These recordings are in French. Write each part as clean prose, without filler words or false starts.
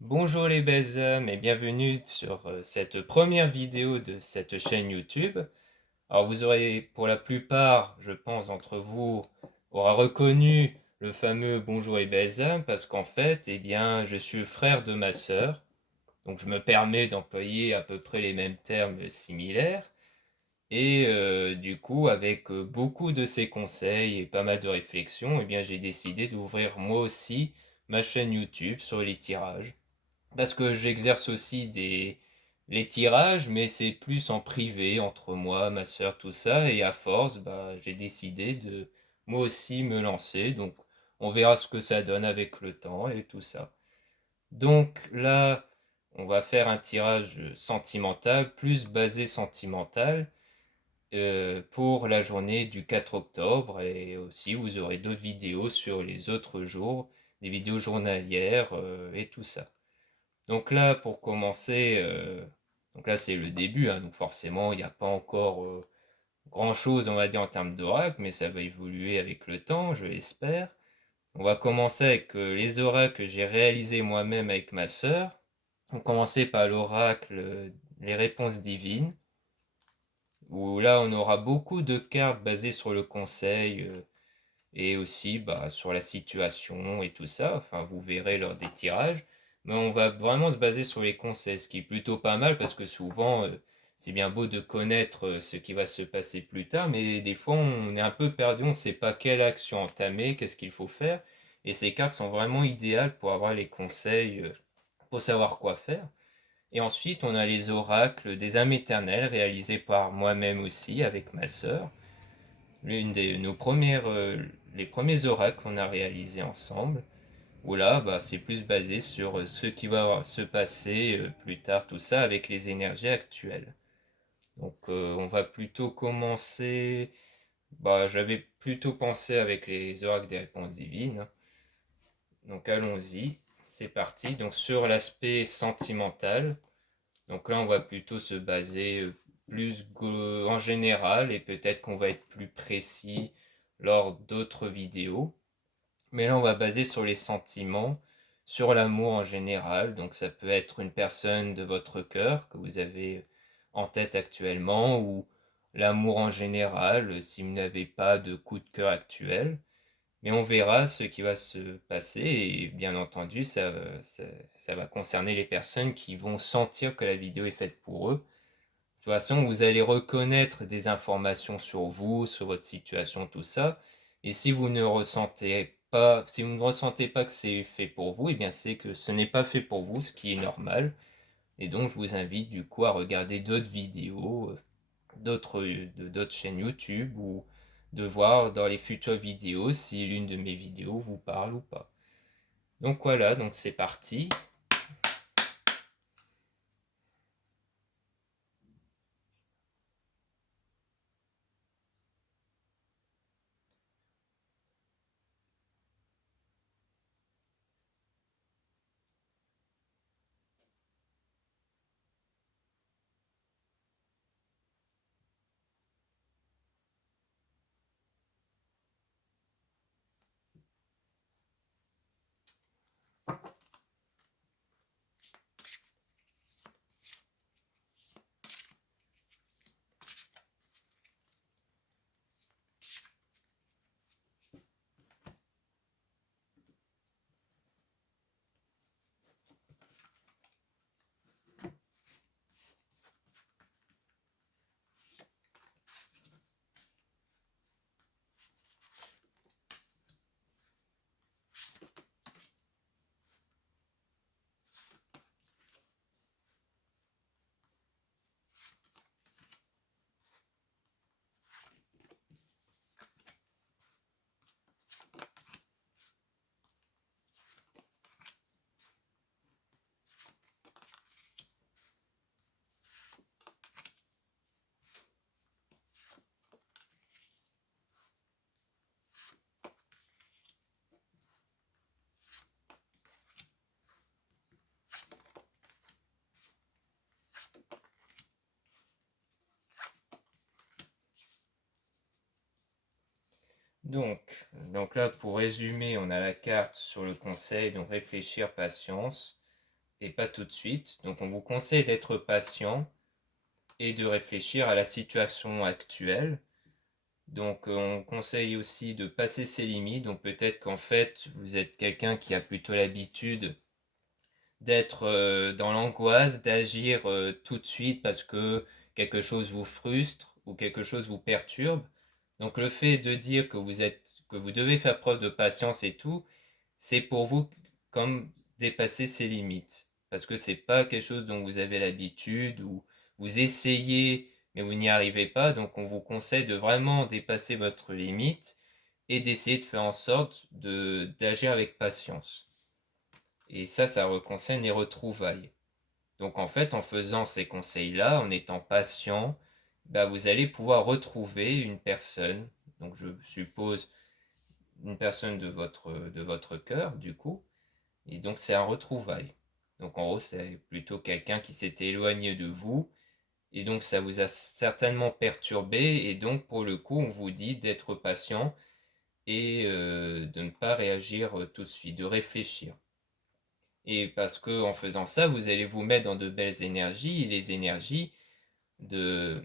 Bonjour les belles âmes et bienvenue sur cette première vidéo de cette chaîne YouTube. Alors vous aurez pour la plupart, je pense, d'entre vous aura reconnu le fameux Bonjour les belles âmes parce qu'en fait, eh bien, je suis le frère de ma sœur. Donc je me permets d'employer à peu près les mêmes termes similaires. Et du coup, avec beaucoup de ses conseils et pas mal de réflexions, eh bien, j'ai décidé d'ouvrir moi aussi ma chaîne YouTube sur les tirages. Parce que j'exerce aussi les tirages, mais c'est plus en privé, entre moi, ma soeur, tout ça. Et à force, bah, j'ai décidé de moi aussi me lancer. Donc, on verra ce que ça donne avec le temps et tout ça. Donc là, on va faire un tirage sentimental, plus basé sentimental, pour la journée du 4 octobre. Et aussi, vous aurez d'autres vidéos sur les autres jours, des vidéos journalières et tout ça. Donc là, pour commencer, donc là c'est le début, hein, donc forcément il n'y a pas encore grand-chose, on va dire, en termes d'oracle, mais ça va évoluer avec le temps, je l'espère. On va commencer avec les oracles que j'ai réalisés moi-même avec ma sœur. On va commencer par l'oracle les réponses divines, où là on aura beaucoup de cartes basées sur le conseil et aussi bah, sur la situation et tout ça. Enfin, vous verrez lors des tirages. Mais on va vraiment se baser sur les conseils, ce qui est plutôt pas mal parce que souvent, c'est bien beau de connaître ce qui va se passer plus tard, mais des fois, on est un peu perdu, on ne sait pas quelle action entamer, qu'est-ce qu'il faut faire. Et ces cartes sont vraiment idéales pour avoir les conseils, pour savoir quoi faire. Et ensuite, on a les oracles des âmes éternelles réalisés par moi-même aussi avec ma sœur. L'une de nos premières, les premiers oracles qu'on a réalisés ensemble, où là, bah, c'est plus basé sur ce qui va se passer plus tard, tout ça, avec les énergies actuelles. Donc, on va plutôt commencer. Bah, j'avais plutôt pensé avec les oracles des réponses divines, hein. Donc, allons-y, c'est parti. Donc, sur l'aspect sentimental, donc là, on va plutôt se baser en général et peut-être qu'on va être plus précis lors d'autres vidéos. Mais là, on va baser sur les sentiments, sur l'amour en général. Donc ça peut être une personne de votre cœur que vous avez en tête actuellement ou l'amour en général si vous n'avez pas de coup de cœur actuel. Mais on verra ce qui va se passer et bien entendu, ça va concerner les personnes qui vont sentir que la vidéo est faite pour eux. De toute façon, vous allez reconnaître des informations sur vous, sur votre situation, tout ça. Et si vous ne ressentez pas, si vous ne ressentez pas que c'est fait pour vous, eh bien c'est que ce n'est pas fait pour vous, ce qui est normal. Et donc, je vous invite du coup à regarder d'autres vidéos, d'autres chaînes YouTube ou de voir dans les futures vidéos si l'une de mes vidéos vous parle ou pas. Donc voilà, donc c'est parti. Donc, donc là, pour résumer, on a la carte sur le conseil, donc réfléchir, patience. et pas tout de suite. Donc on vous conseille d'être patient et de réfléchir à la situation actuelle. Donc on conseille aussi de passer ses limites. Donc peut-être qu'en fait vous êtes quelqu'un qui a plutôt l'habitude d'être dans l'angoisse, d'agir tout de suite parce que quelque chose vous frustre ou quelque chose vous perturbe. Donc le fait de dire que vous devez faire preuve de patience et tout, c'est pour vous comme dépasser ses limites. Parce que c'est pas quelque chose dont vous avez l'habitude ou vous essayez mais vous n'y arrivez pas. Donc on vous conseille de vraiment dépasser votre limite et d'essayer de faire en sorte d'agir avec patience. Et ça concerne les retrouvailles. Donc en fait, en faisant ces conseils-là, en étant patient, bah, vous allez pouvoir retrouver une personne, donc je suppose une personne de votre cœur, du coup, et donc c'est un retrouvaille. Donc en gros, c'est plutôt quelqu'un qui s'était éloigné de vous, et donc ça vous a certainement perturbé, et donc pour le coup, on vous dit d'être patient et de ne pas réagir tout de suite, de réfléchir. Et parce que en faisant ça, vous allez vous mettre dans de belles énergies, et de,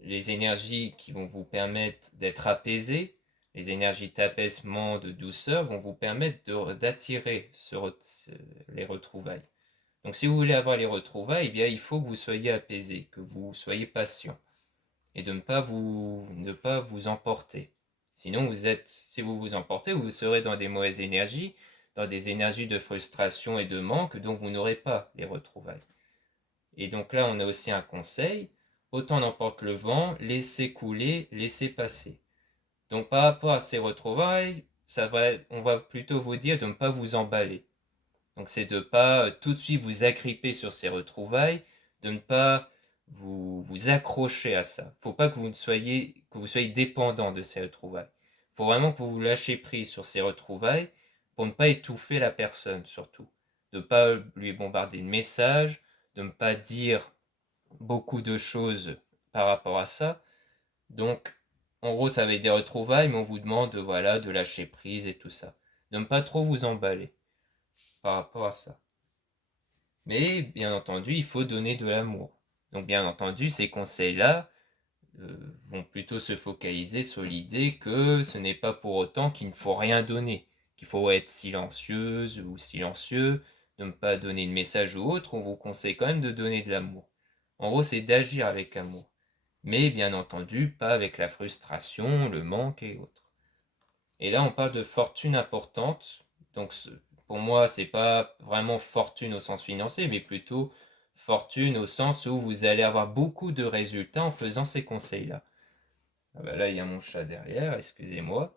les énergies qui vont vous permettre d'être apaisés, les énergies d'apaisement, de douceur, vont vous permettre d'attirer les retrouvailles. Donc si vous voulez avoir les retrouvailles, eh bien, il faut que vous soyez apaisé, que vous soyez patient, et de ne pas vous emporter. Sinon, si vous vous emportez, vous serez dans des mauvaises énergies, dans des énergies de frustration et de manque, dont vous n'aurez pas les retrouvailles. Et donc là, on a aussi un conseil, autant n'emporte le vent, laissez couler, laissez passer. Donc par rapport à ces retrouvailles, on va plutôt vous dire de ne pas vous emballer. Donc c'est de ne pas tout de suite vous agripper sur ces retrouvailles, de ne pas vous accrocher à ça. Faut pas que vous soyez dépendant de ces retrouvailles. Faut vraiment que vous vous lâchez prise sur ces retrouvailles pour ne pas étouffer la personne surtout. De ne pas lui bombarder de messages, de ne pas dire beaucoup de choses par rapport à ça. Donc en gros ça va être des retrouvailles, mais on vous demande voilà, de lâcher prise et tout ça. De ne pas trop vous emballer par rapport à ça. Mais bien entendu, il faut donner de l'amour. Donc bien entendu, ces conseils-là vont plutôt se focaliser sur l'idée que ce n'est pas pour autant qu'il ne faut rien donner, qu'il faut être silencieuse ou silencieux, de ne pas donner de message ou autre. On vous conseille quand même de donner de l'amour. En gros, c'est d'agir avec amour. Mais bien entendu, pas avec la frustration, le manque et autres. Et là, on parle de fortune importante. Donc, pour moi, c'est pas vraiment fortune au sens financier, mais plutôt fortune au sens où vous allez avoir beaucoup de résultats en faisant ces conseils-là. Ah bah là, il y a mon chat derrière, excusez-moi.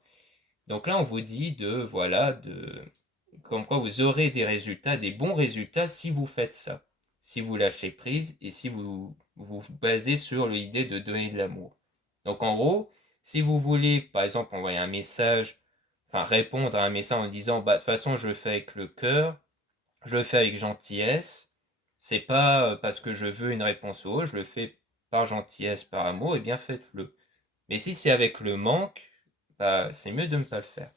Donc là, on vous dit comme quoi vous aurez des résultats, des bons résultats si vous faites ça. Si vous lâchez prise et si vous vous basez sur l'idée de donner de l'amour. Donc en gros, si vous voulez, par exemple, envoyer un message, enfin répondre à un message en disant, bah de toute façon, je le fais avec le cœur, je le fais avec gentillesse, c'est pas parce que je veux une réponse ou autre, je le fais par gentillesse, par amour, et bien faites-le. Mais si c'est avec le manque, bah, c'est mieux de ne pas le faire.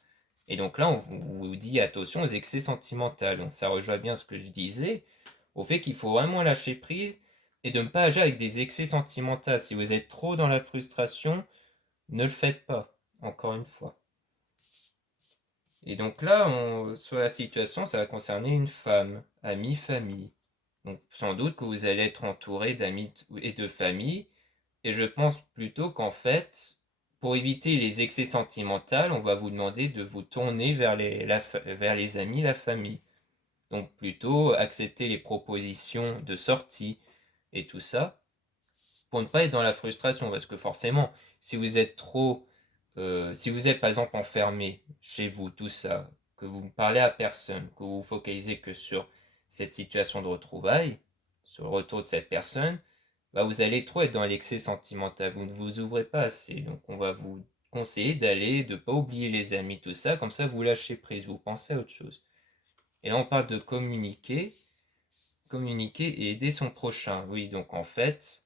Et donc là, vous dit attention aux excès sentimentaux. Donc ça rejoint bien ce que je disais, au fait qu'il faut vraiment lâcher prise et de ne pas agir avec des excès sentimentaux. Si vous êtes trop dans la frustration, ne le faites pas, encore une fois. Et donc là, sur la situation, ça va concerner une femme, amie, famille. Donc sans doute que vous allez être entouré d'amis et de famille. Et je pense plutôt qu'en fait, pour éviter les excès sentimentaux, on va vous demander de vous tourner vers les amis, la famille. Donc plutôt accepter les propositions de sortie et tout ça, pour ne pas être dans la frustration. Parce que forcément, si vous êtes si vous êtes par exemple enfermé chez vous, tout ça, que vous ne parlez à personne, que vous vous focalisez que sur cette situation de retrouvailles, sur le retour de cette personne, bah vous allez trop être dans l'excès sentimental, vous ne vous ouvrez pas assez. Donc on va vous conseiller de ne pas oublier les amis, tout ça, comme ça vous lâchez prise, vous pensez à autre chose. Et là on parle de communiquer et aider son prochain. Oui, donc en fait,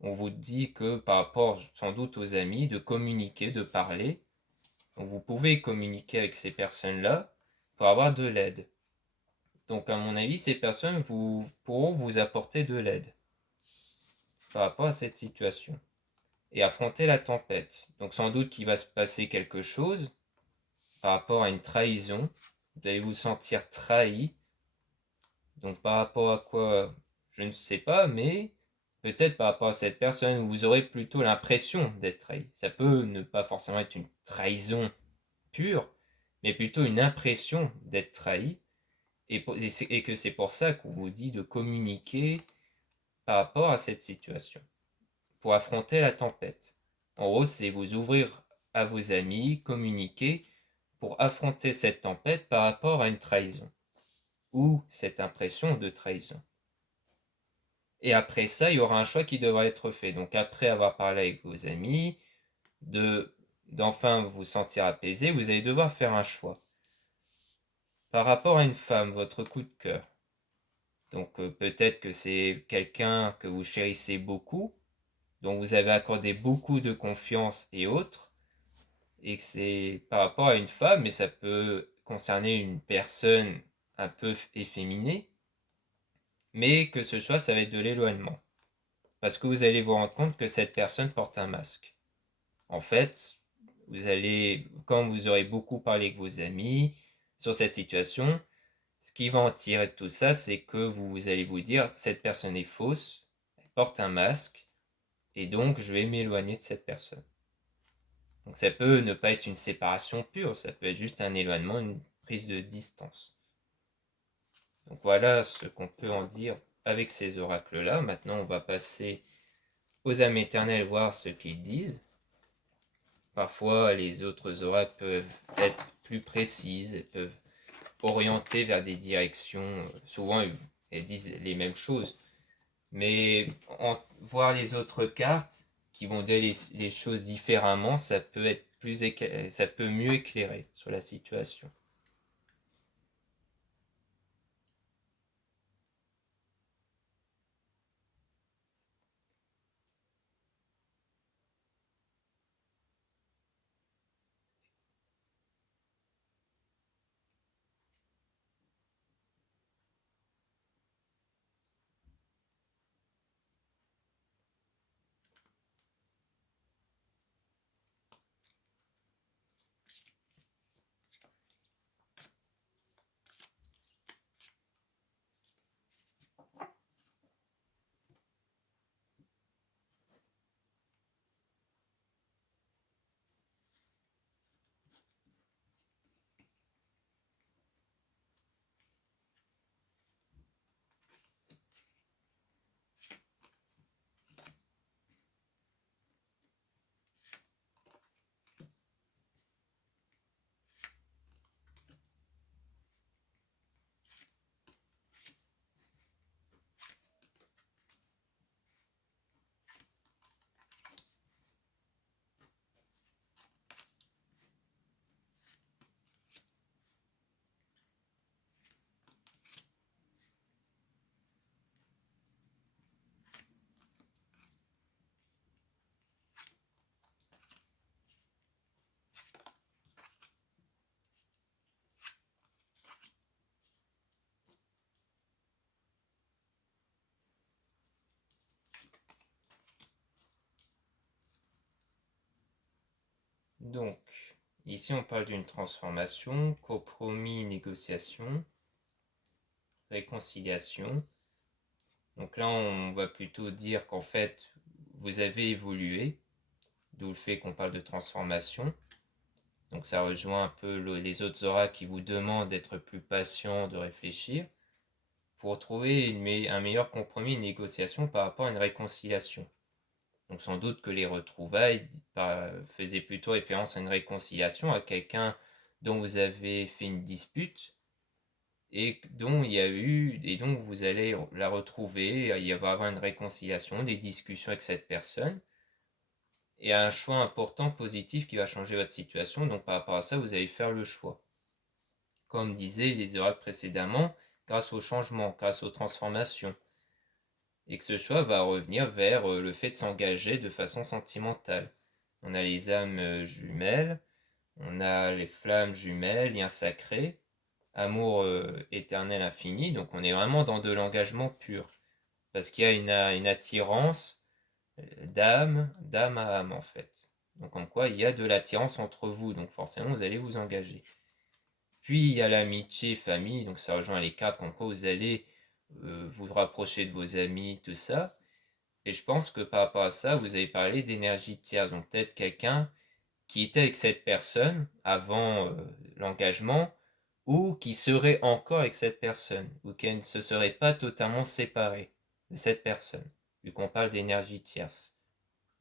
on vous dit que par rapport sans doute aux amis, de communiquer, de parler. Donc vous pouvez communiquer avec ces personnes-là pour avoir de l'aide. Donc à mon avis, ces personnes pourront vous apporter de l'aide par rapport à cette situation et affronter la tempête. Donc sans doute qu'il va se passer quelque chose par rapport à une trahison. Vous allez vous sentir trahi. Donc par rapport à quoi, je ne sais pas, mais peut-être par rapport à cette personne, vous aurez plutôt l'impression d'être trahi. Ça peut ne pas forcément être une trahison pure, mais plutôt une impression d'être trahi. Et que c'est pour ça qu'on vous dit de communiquer par rapport à cette situation, pour affronter la tempête. En gros, c'est vous ouvrir à vos amis, communiquer pour affronter cette tempête par rapport à une trahison ou cette impression de trahison. Et après ça, il y aura un choix qui devra être fait. Donc après avoir parlé avec vos amis, d'enfin vous sentir apaisé, vous allez devoir faire un choix. Par rapport à une femme, votre coup de cœur. Donc peut-être que c'est quelqu'un que vous chérissez beaucoup, dont vous avez accordé beaucoup de confiance et autres, et que c'est par rapport à une femme, mais ça peut concerner une personne un peu efféminée, mais que ce choix, ça va être de l'éloignement. Parce que vous allez vous rendre compte que cette personne porte un masque. En fait, quand vous aurez beaucoup parlé avec vos amis sur cette situation, ce qui va en tirer de tout ça, c'est que vous allez vous dire, cette personne est fausse, elle porte un masque, et donc je vais m'éloigner de cette personne. Donc ça peut ne pas être une séparation pure, ça peut être juste un éloignement, une prise de distance. Donc voilà ce qu'on peut en dire avec ces oracles-là. Maintenant, on va passer aux âmes éternelles, voir ce qu'ils disent. Parfois, les autres oracles peuvent être plus précises et peuvent orienter vers des directions. Souvent, elles disent les mêmes choses. Mais voir les autres cartes qui vont dire les choses différemment, ça peut mieux éclairer sur la situation. Donc, ici on parle d'une transformation, compromis, négociation, réconciliation. Donc là, on va plutôt dire qu'en fait, vous avez évolué, d'où le fait qu'on parle de transformation. Donc ça rejoint un peu les autres oracles qui vous demandent d'être plus patient, de réfléchir, pour trouver un meilleur compromis, une négociation par rapport à une réconciliation. Donc sans doute que les retrouvailles faisaient plutôt référence à une réconciliation, à quelqu'un dont vous avez fait une dispute et dont il y a eu, et donc vous allez la retrouver, il va y avoir une réconciliation, des discussions avec cette personne, et un choix important, positif, qui va changer votre situation. Donc par rapport à ça, vous allez faire le choix. Comme disaient les oracles précédemment, grâce au changement, grâce aux transformations. Et que ce choix va revenir vers le fait de s'engager de façon sentimentale. On a les âmes jumelles, on a les flammes jumelles, liens sacrés, amour éternel infini. Donc on est vraiment dans de l'engagement pur. Parce qu'il y a une attirance d'âme à âme en fait. Donc en quoi il y a de l'attirance entre vous. Donc forcément vous allez vous engager. Puis il y a l'amitié, famille. Donc ça rejoint les quatre. En quoi vous allez vous rapprocher de vos amis, tout ça. Et je pense que par rapport à ça, vous avez parlé d'énergie tierce. Donc peut-être quelqu'un qui était avec cette personne avant l'engagement ou qui serait encore avec cette personne ou qui ne se serait pas totalement séparé de cette personne, vu qu'on parle d'énergie tierce.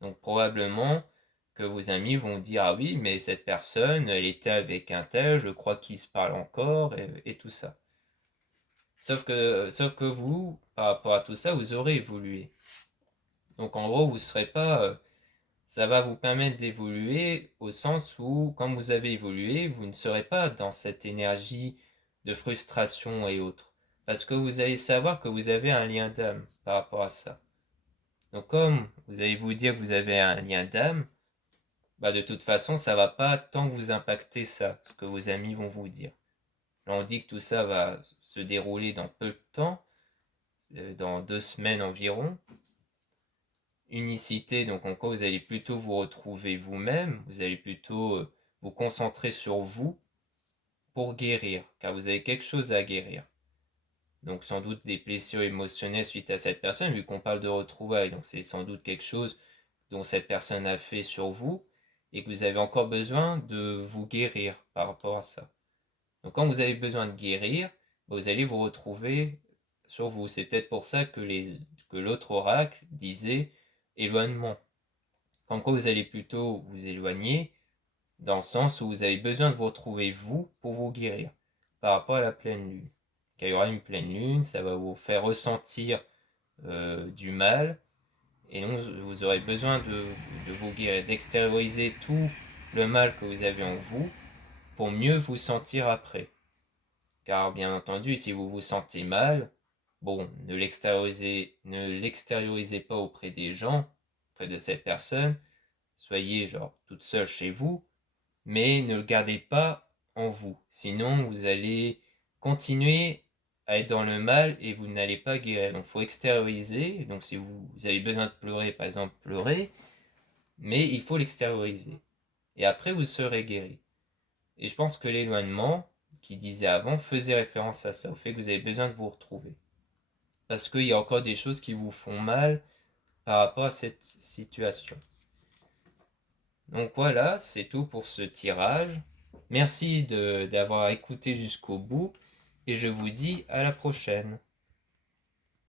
Donc probablement que vos amis vont dire ah oui mais cette personne elle était avec un tel, je crois qu'ils se parlent encore et tout ça. Sauf que vous, par rapport à tout ça, vous aurez évolué. Donc en gros, vous ne serez pas ça va vous permettre d'évoluer au sens où, quand vous avez évolué, vous ne serez pas dans cette énergie de frustration et autres. Parce que vous allez savoir que vous avez un lien d'âme par rapport à ça. Donc comme vous allez vous dire que vous avez un lien d'âme, bah de toute façon, ça va pas tant vous impacter ça, ce que vos amis vont vous dire. Là, on dit que tout ça va se dérouler dans peu de temps, dans 2 semaines environ. Unicité, donc en quoi vous allez plutôt vous retrouver vous-même, vous allez plutôt vous concentrer sur vous pour guérir, car vous avez quelque chose à guérir. Donc sans doute des blessures émotionnelles suite à cette personne, vu qu'on parle de retrouvailles, donc c'est sans doute quelque chose dont cette personne a fait sur vous, et que vous avez encore besoin de vous guérir par rapport à ça. Donc quand vous avez besoin de guérir, vous allez vous retrouver sur vous. C'est peut-être pour ça que l'autre oracle disait éloignement. Comme quoi vous allez plutôt vous éloigner dans le sens où vous avez besoin de vous retrouver vous pour vous guérir par rapport à la pleine lune. Quand il y aura une pleine lune, ça va vous faire ressentir du mal et donc vous aurez besoin de vous guérir, d'extérioriser tout le mal que vous avez en vous pour mieux vous sentir après. Car bien entendu, si vous vous sentez mal, bon, ne l'extériorisez pas auprès des gens, auprès de cette personne, soyez genre toute seule chez vous, mais ne le gardez pas en vous. Sinon, vous allez continuer à être dans le mal et vous n'allez pas guérir. Donc, il faut extérioriser. Donc, si vous avez besoin de pleurer, par exemple, pleurez, mais il faut l'extérioriser. Et après, vous serez guéri. Et je pense que l'éloignement, qui disait avant, faisait référence à ça, au fait que vous avez besoin de vous retrouver. Parce qu'il y a encore des choses qui vous font mal par rapport à cette situation. Donc voilà, c'est tout pour ce tirage. Merci d'avoir écouté jusqu'au bout et je vous dis à la prochaine.